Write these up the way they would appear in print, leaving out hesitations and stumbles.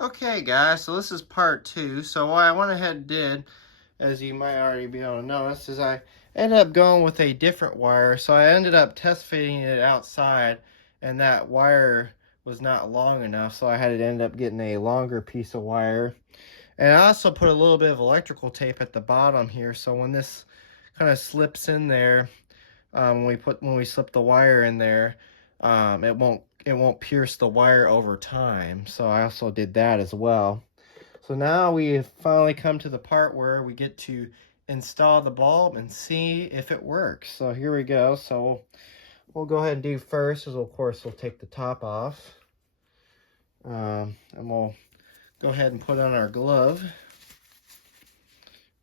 Okay guys, so this is part 2. So what I went ahead and did, as you might already be able to notice, is I ended up going with a different wire. So I ended up test fitting it outside, and that wire was not long enough, so I had to end up getting a longer piece of wire. And I also put a little bit of electrical tape at the bottom here, so when this kind of slips in there, when we slip the wire in there, it won't pierce the wire over time. So I also did that as well. So now we have finally come to the part where we get to install the bulb and see if it works. So here we go. So we'll go ahead and do first is, of course, we'll take the top off. And we'll go ahead and put on our glove.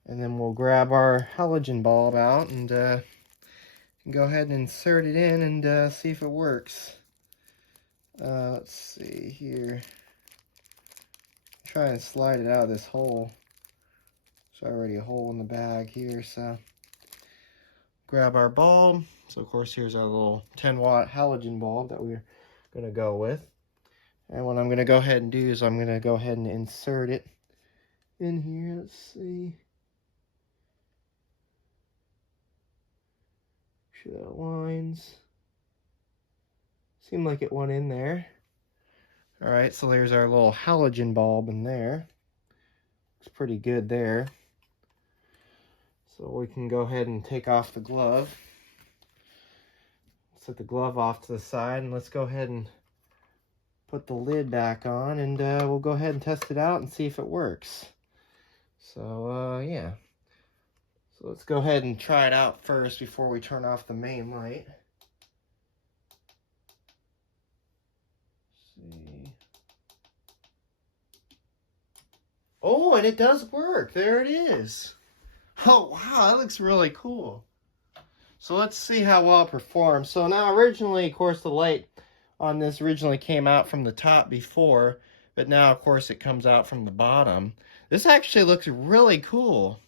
And then we'll grab our halogen bulb out and go ahead and insert it in and see if it works. Let's see here. Try and slide it out of this hole. There's already a hole in the bag here, so grab our bulb. So of course here's our little 10-watt halogen bulb that we're going to go with. And what I'm going to go ahead and do is I'm going to go ahead and insert it in here. Let's see. Make sure that lines. Seemed like it went in there. Alright, so there's our little halogen bulb in there. Looks pretty good there. So we can go ahead and take off the glove. Set the glove off to the side, and let's go ahead and put the lid back on, and we'll go ahead and test it out and see if it works. So yeah. So let's go ahead and try it out first before we turn off the main light. See. Oh, and it does work. There it is. Oh, wow, that looks really cool. So let's see how well it performs. So now originally, of course, the light on this originally came out from the top before, but now, of course, it comes out from the bottom. This actually looks really cool.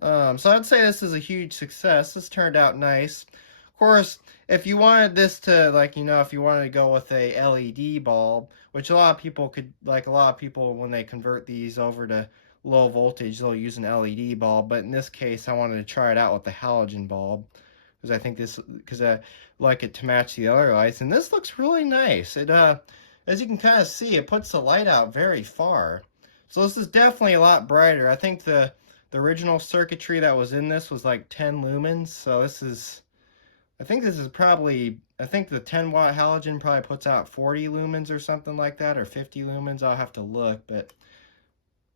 So I'd say this is a huge success. This turned out nice. Of course, if you wanted this to, like, if you wanted to go with a LED bulb, which a lot of people could, like, a lot of people, when they convert these over to low voltage, they'll use an LED bulb. But in this case, I wanted to try it out with the halogen bulb, because I like it to match the other lights. And this looks really nice. It, as you can kind of see, it puts the light out very far. So this is definitely a lot brighter. I think the original circuitry that was in this was like 10 lumens. So I think the 10-watt halogen probably puts out 40 lumens or something like that, or 50 lumens. I'll have to look, but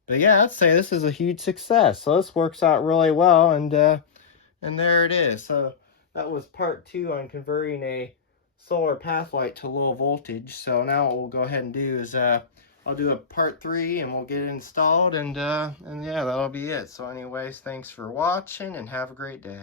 yeah, I'd say this is a huge success. So this works out really well, and there it is. So that was part 2 on converting a solar path light to low voltage. So now what we'll go ahead and do is I'll do a part 3, and we'll get it installed, and yeah, that'll be it. So anyways, thanks for watching, and have a great day.